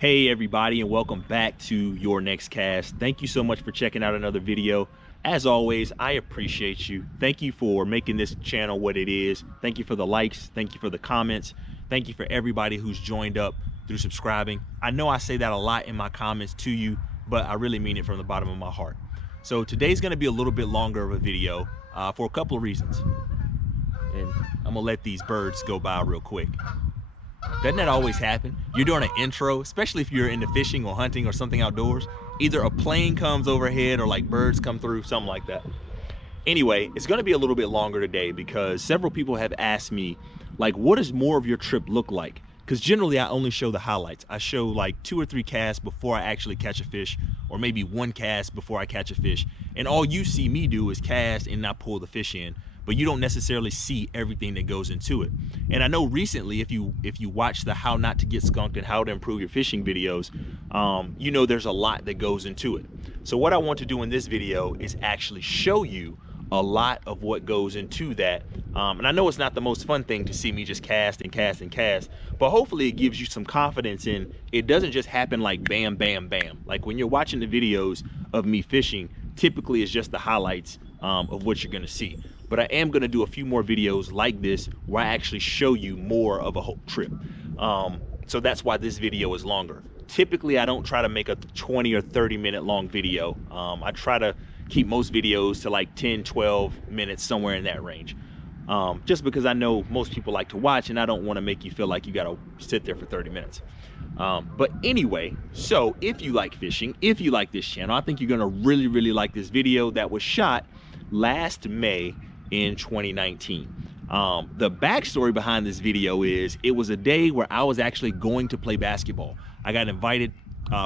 Hey everybody, and welcome back to Your Next Cast. Thank you so much for checking out another video. As always, I appreciate you. Thank you for making this channel what it is. Thank you for the likes. Thank you for the comments. Thank you for everybody who's joined up through subscribing. I know I say that a lot in my comments to you, but I really mean it from the bottom of my heart. So today's going to be a little bit longer of a video for a couple of reasons. And I'm gonna let these birds go by real quick. Doesn't that always happen? You're doing an intro, especially if you're into fishing or hunting or something outdoors. Either a plane comes overhead or like birds come through, something like that. Anyway, it's gonna be a little bit longer today because several people have asked me, like, what does more of your trip look like? Because generally I only show the highlights. I show like 2 or 3 casts before I actually catch a fish, or maybe 1 cast before I catch a fish. And all you see me do is cast and not pull the fish in. But you don't necessarily see everything that goes into it. And I know recently, if you watch the how not to get skunked and how to improve your fishing videos, you know there's a lot that goes into it. So what I want to do in this video is actually show you a lot of what goes into that. And I know it's not the most fun thing to see me just cast and cast and cast, but hopefully it gives you some confidence in it doesn't just happen like bam, bam, bam. Like when you're watching the videos of me fishing, typically it's just the highlights of what you're gonna see. But I am gonna do a few more videos like this where I actually show you more of a whole trip. So that's why this video is longer. Typically, I don't try to make a 20 or 30 minute long video. I try to keep most videos to like 10, 12 minutes, somewhere in that range. Just because I know most people like to watch and I don't wanna make you feel like you gotta sit there for 30 minutes. But anyway, so if you like fishing, if you like this channel, I think you're gonna really, really like this video that was shot last May in 2019. The backstory behind this video is it was a day where I was actually going to play basketball. I got invited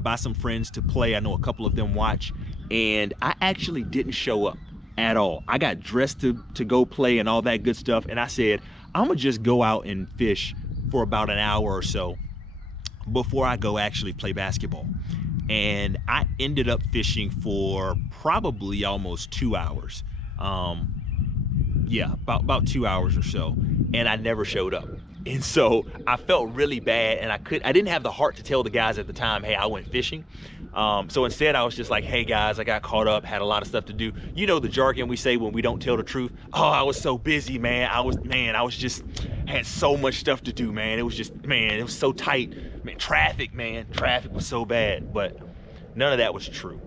by some friends to play. I know a couple of them watch, and I actually didn't show up at all. I got dressed to go play and all that good stuff, and I said, I'm gonna just go out and fish for about an hour or so before I go actually play basketball. And I ended up fishing for probably almost 2 hours. Yeah, about 2 hours or so, and I never showed up. And so I felt really bad, and I didn't have the heart to tell the guys at the time, hey, I went fishing. So instead I was just like, hey guys, I got caught up, had a lot of stuff to do. You know the jargon we say when we don't tell the truth. Oh, I was so busy, man. I had so much stuff to do, man. It was just, man, it was so tight. Man, traffic was so bad. But none of that was true.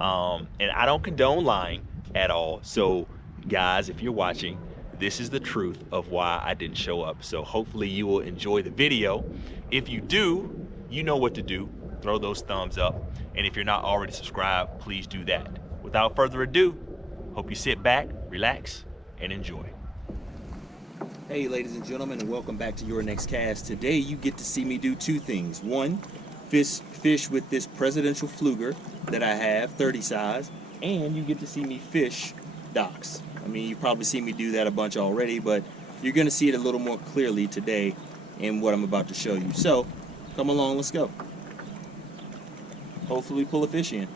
And I don't condone lying at all. So guys, if you're watching, this is the truth of why I didn't show up. So hopefully you will enjoy the video. If you do, you know what to do. Throw those thumbs up. And if you're not already subscribed, please do that. Without further ado, hope you sit back, relax, and enjoy. Hey ladies and gentlemen, and welcome back to Your Next Cast. Today you get to see me do 2 things. One, fish with this presidential fluger that I have, 30 size, and you get to see me fish docks. I mean, you've probably seen me do that a bunch already, but you're gonna see it a little more clearly today in what I'm about to show you. So, come along, let's go. Hopefully we pull a fish in.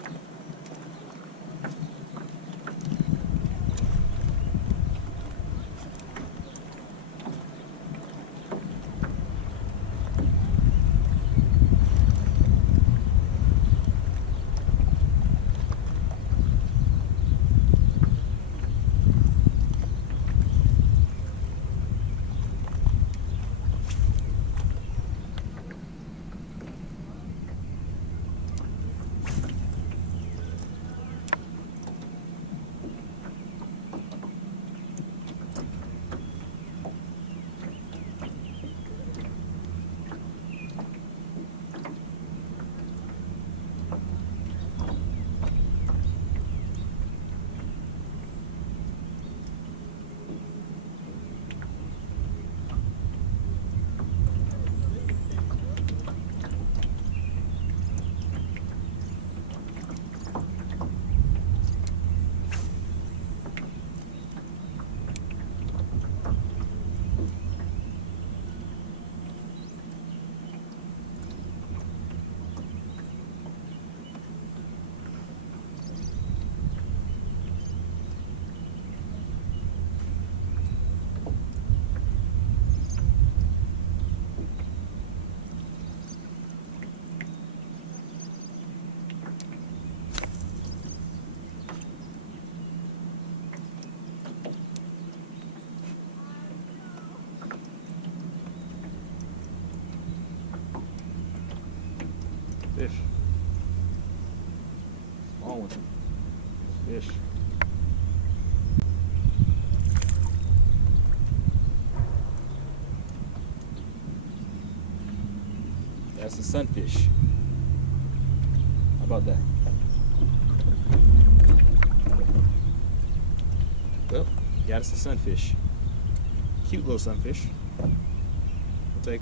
Fish. Small one. Fish. That's a sunfish. How about that? Well, got us a sunfish. Cute little sunfish. We'll take.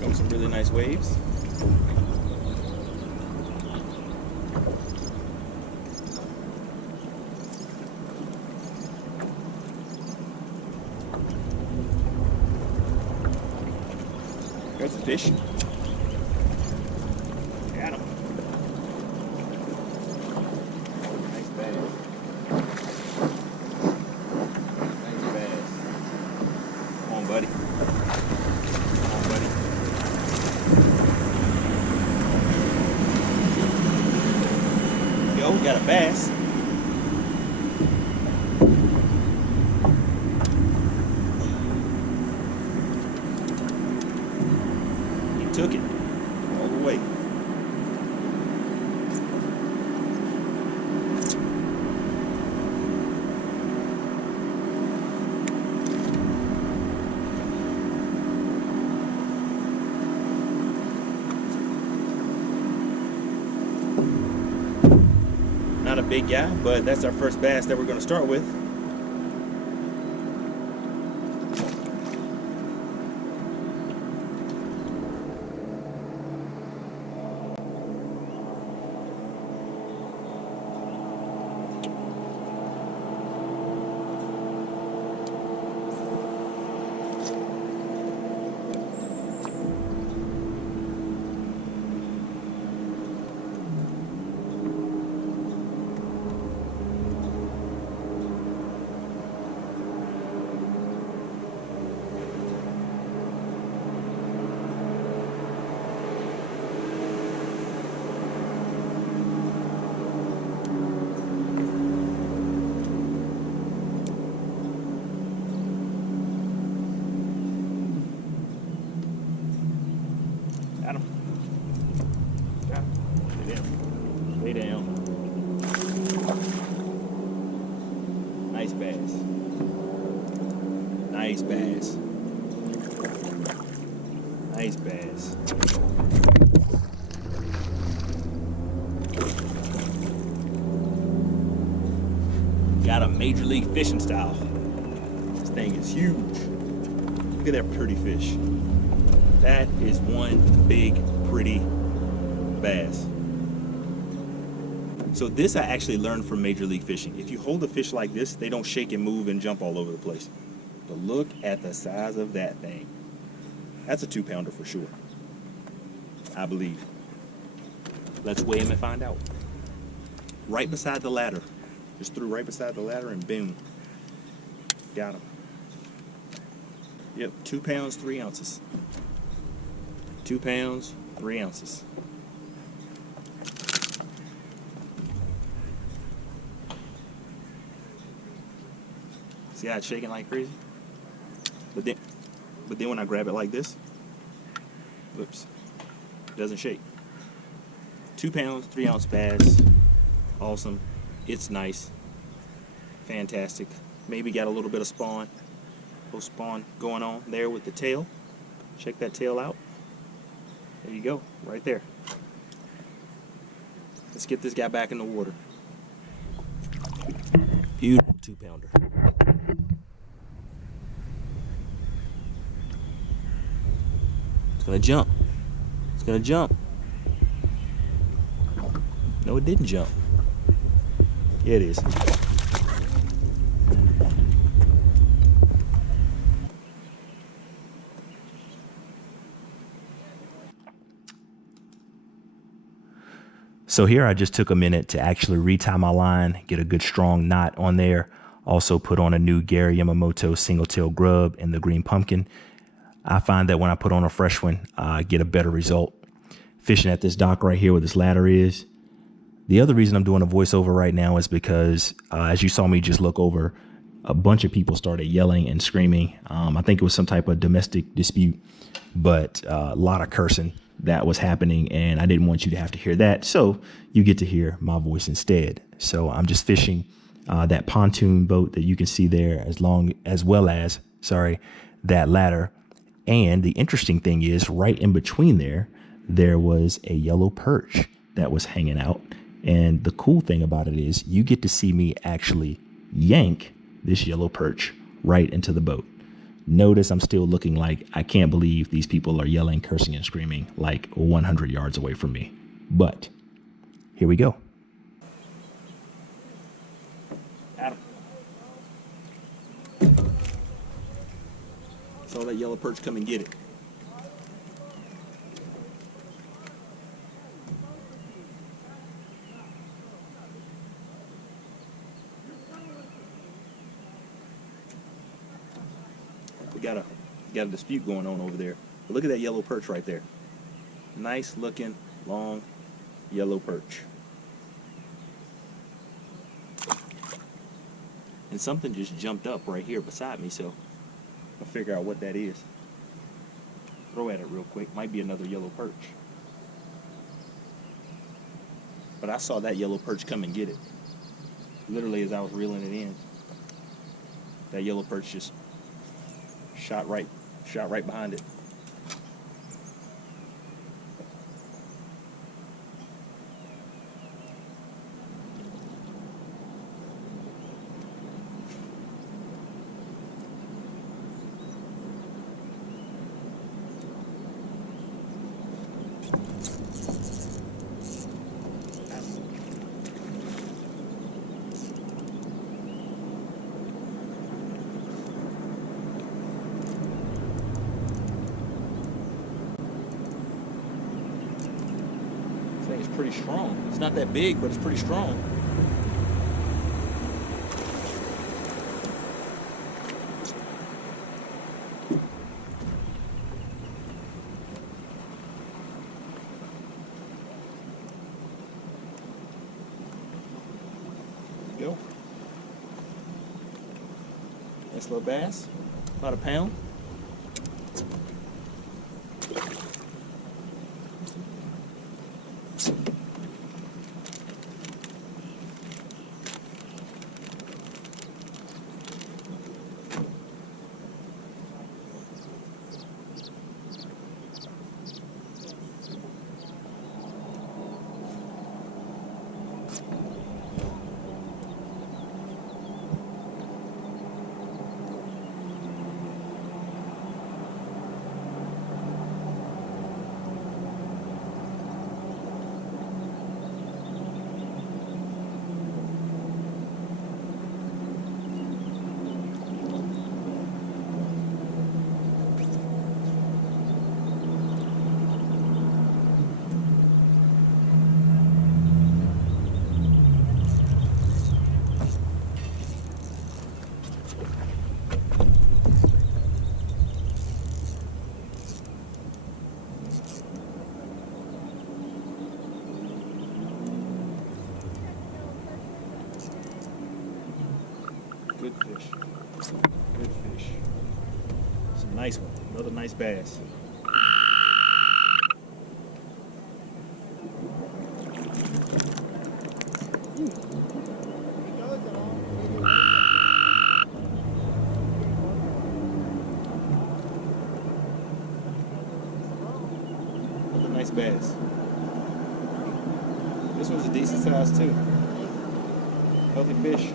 Come some really nice waves. There's a fish. Got him. Nice bass. Nice bass. Come on, buddy. Come on, buddy. Yo, we got a bass. Took it all the way. Not a big guy, but that's our first bass that we're going to start with. Got him. Got him. Lay down. Lay down. Nice bass. Nice bass. Nice bass. Got a Major League Fishing style. This thing is huge. Look at that pretty fish. That is one big, pretty bass. So this I actually learned from Major League Fishing. If you hold a fish like this, they don't shake and move and jump all over the place. But look at the size of that thing. That's a 2-pounder for sure, I believe. Let's weigh him and find out. Right beside the ladder. Just threw right beside the ladder and boom. Got him. Yep, 2 pounds, 3 ounces. 2 pounds, 3 ounces. See how it's shaking like crazy? But then when I grab it like this, whoops, it doesn't shake. 2 pounds, 3 ounce bass. Awesome. It's nice. Fantastic. Maybe got a little bit of spawn. Little spawn going on there with the tail. Check that tail out. There you go, right there. Let's get this guy back in the water. Beautiful 2-pounder. It's gonna jump. It's gonna jump. No, it didn't jump. Yeah, it is. So here I just took a minute to actually retie my line, get a good strong knot on there. Also put on a new Gary Yamamoto singletail grub and the green pumpkin. I find that when I put on a fresh one, I get a better result. Fishing at this dock right here where this ladder is. The other reason I'm doing a voiceover right now is because as you saw me just look over, a bunch of people started yelling and screaming. I think it was some type of domestic dispute, but a lot of cursing that was happening, and I didn't want you to have to hear that. So you get to hear my voice instead. So I'm just fishing that pontoon boat that you can see there, as well as that ladder. And the interesting thing is, right in between there was a yellow perch that was hanging out. And the cool thing about it is you get to see me actually yank this yellow perch right into the boat. Notice I'm still looking like I can't believe these people are yelling, cursing, and screaming like 100 yards away from me. But here we go. Adam. Saw that yellow perch, come and get it. Got a dispute going on over there. But look at that yellow perch right there. Nice looking, long, yellow perch. And something just jumped up right here beside me, so I'll figure out what that is. Throw at it real quick. Might be another yellow perch. But I saw that yellow perch come and get it. Literally as I was reeling it in. That yellow perch just shot right behind it. It's pretty strong. It's not that big, but it's pretty strong. There you go. Nice little bass. About a pound. Good fish. Good fish. It's a nice one. Another nice bass. Another nice bass. This one's a decent size too. Healthy fish.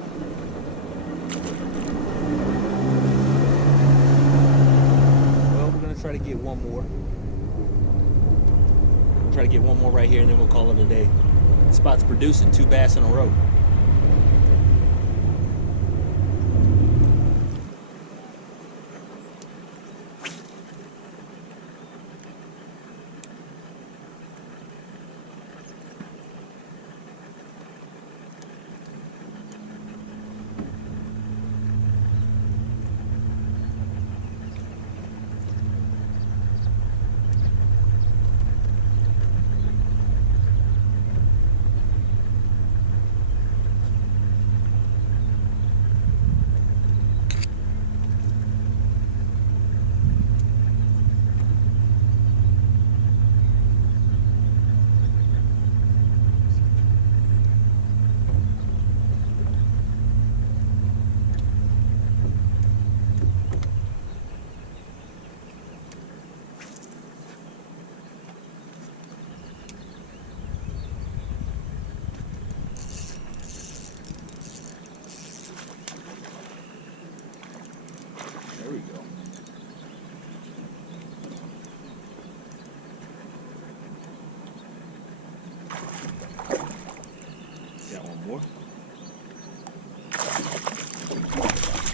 Try to get one more. Try to get one more right here, and then we'll call it a day. The spot's producing 2 bass in a row.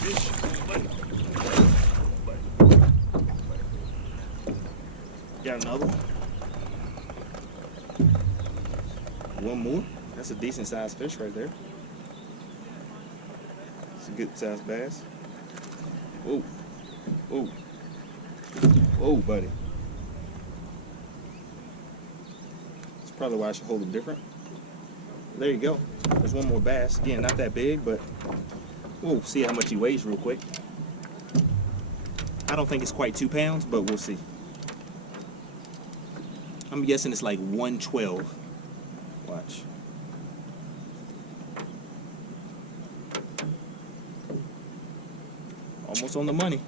fish. Buddy. Got another one. One more. That's a decent sized fish right there. It's a good sized bass. Whoa. Whoa. Whoa, buddy. That's probably why I should hold them different. There you go. There's one more bass. Again, not that big, but we'll see how much he weighs real quick. I don't think it's quite 2 pounds, but we'll see. I'm guessing it's like 112. Watch. Almost on the money.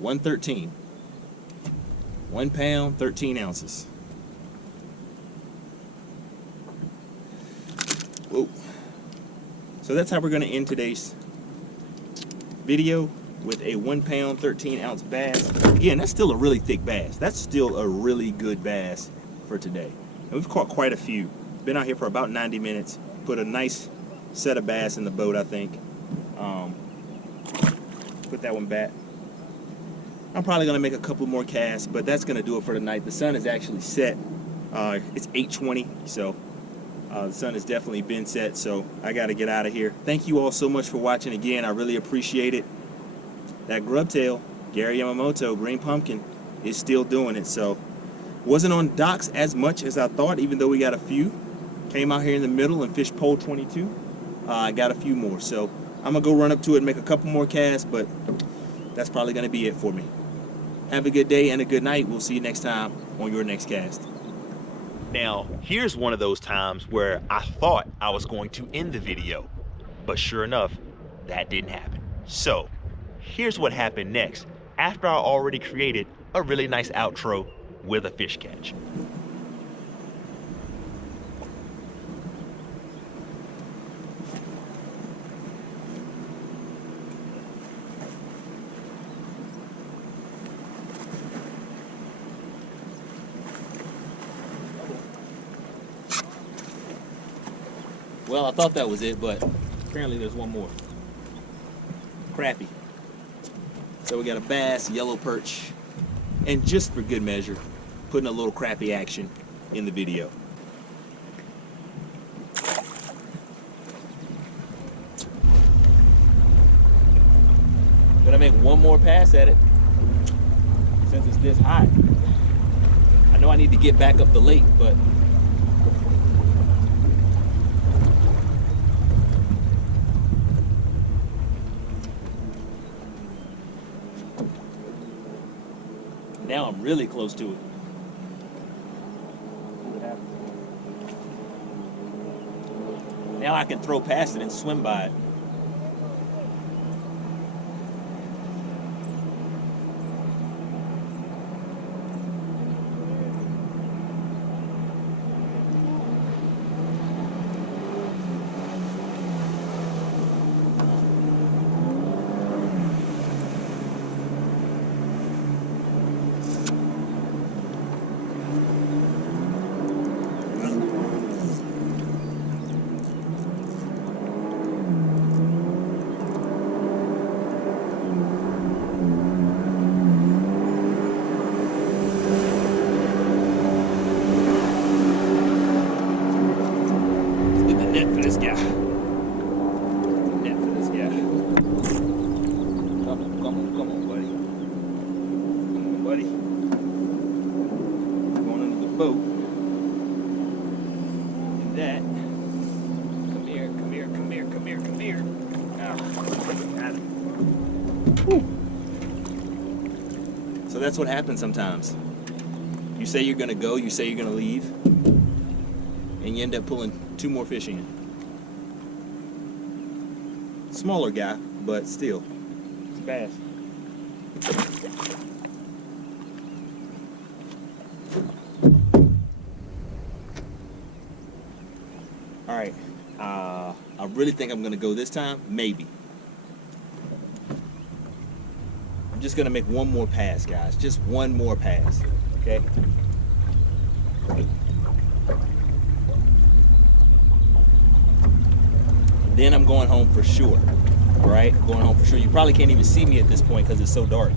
113. 1 pound, 13 ounces. Whoa. So that's how we're going to end today's video, with a 1 pound, 13 ounce bass. Again, that's still a really thick bass. That's still a really good bass for today. And we've caught quite a few. Been out here for about 90 minutes. Put a nice set of bass in the boat, I think. Put that one back. I'm probably gonna make a couple more casts, but that's gonna do it for tonight. The sun is actually set. It's 8:20, so the sun has definitely been set, so I gotta get out of here. Thank you all so much for watching again. I really appreciate it. That grubtail, Gary Yamamoto, green pumpkin, is still doing it. So wasn't on docks as much as I thought, even though we got a few. Came out here in the middle and fished pole 22. I got a few more, so I'm gonna go run up to it and make a couple more casts, but that's probably gonna be it for me. Have a good day and a good night. We'll see you next time on your next cast. Now, here's one of those times where I thought I was going to end the video, but sure enough, that didn't happen. So here's what happened next after I already created a really nice outro with a fish catch. Well, I thought that was it, but apparently there's one more. Crappie. So we got a bass, yellow perch, and just for good measure, putting a little crappie action in the video. Gonna make one more pass at it since it's this hot. I know I need to get back up the lake, but now I'm really close to it. Now I can throw past it and swim by it. So that's what happens sometimes. You say you're gonna go, you say you're gonna leave, and you end up pulling 2 more fish in. Smaller guy, but still, it's bass. All right, I really think I'm gonna go this time, maybe. I'm just gonna make one more pass, guys. Just one more pass, okay? Then I'm going home for sure. All right, going home for sure. You probably can't even see me at this point because it's so dark.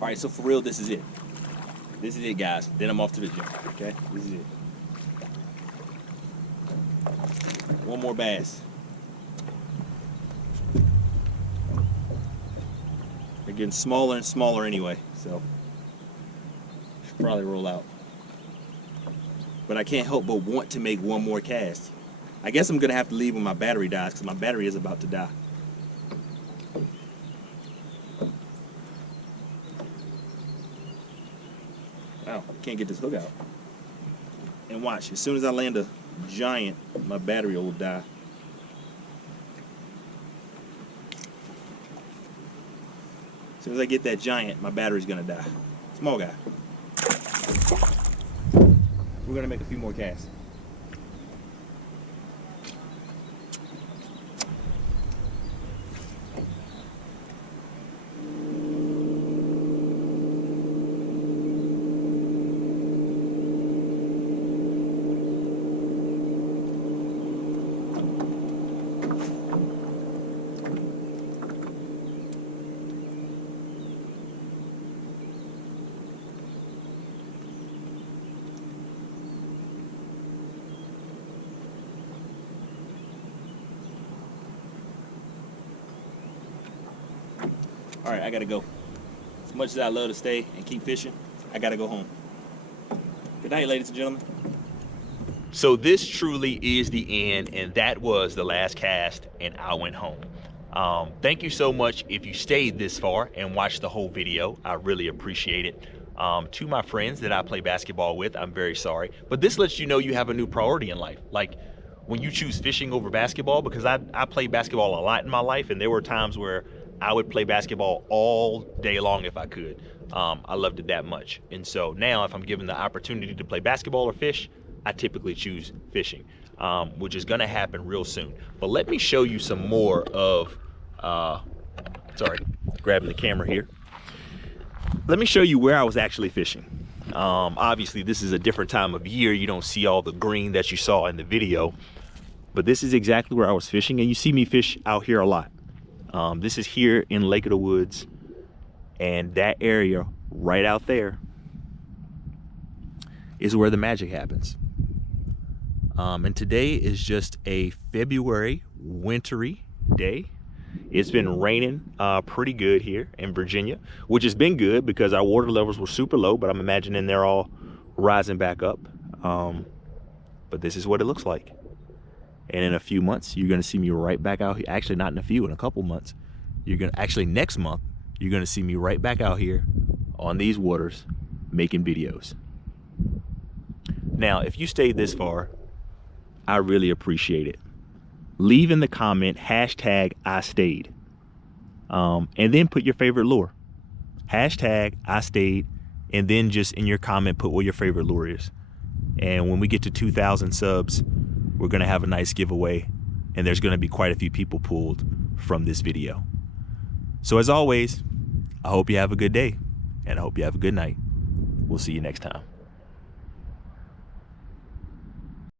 All right, so for real, this is it. This is it, guys. Then I'm off to the gym, okay? This is it. One more bass. They're getting smaller and smaller anyway, so should probably roll out. But I can't help but want to make one more cast. I guess I'm gonna have to leave when my battery dies because my battery is about to die. Wow, can't get this hook out. And watch, as soon as I land a giant, my battery will die. As soon as I get that giant, my battery's gonna die. Small guy. We're gonna make a few more casts. All right, I gotta go. As much as I love to stay and keep fishing, I gotta go home. Good night, ladies and gentlemen. So this truly is the end, and that was the last cast, and I went home. Thank you so much if you stayed this far and watched the whole video. I really appreciate it. To my friends that I play basketball with, I'm very sorry. But this lets you know you have a new priority in life. Like when you choose fishing over basketball, because I played basketball a lot in my life, and there were times where I would play basketball all day long if I could. I loved it that much. And so now if I'm given the opportunity to play basketball or fish, I typically choose fishing, which is gonna happen real soon. But let me show you some more of, sorry, grabbing the camera here. Let me show you where I was actually fishing. Obviously this is a different time of year. You don't see all the green that you saw in the video, but this is exactly where I was fishing, and you see me fish out here a lot. This is here in Lake of the Woods, and that area right out there is where the magic happens. And today is just a February wintry day. It's been raining pretty good here in Virginia, which has been good because our water levels were super low, but I'm imagining they're all rising back up. But this is what it looks like. And in a few months, you're gonna see me right back out here. Actually, not in a few, in a couple months. Actually next month, you're gonna see me right back out here on these waters making videos. Now, if you stayed this far, I really appreciate it. Leave in the comment hashtag I stayed, and then put your favorite lure. Hashtag I stayed, and then just in your comment put what your favorite lure is. And when we get to 2,000 subs, we're gonna have a nice giveaway, and there's gonna be quite a few people pulled from this video. So as always, I hope you have a good day, and I hope you have a good night. We'll see you next time.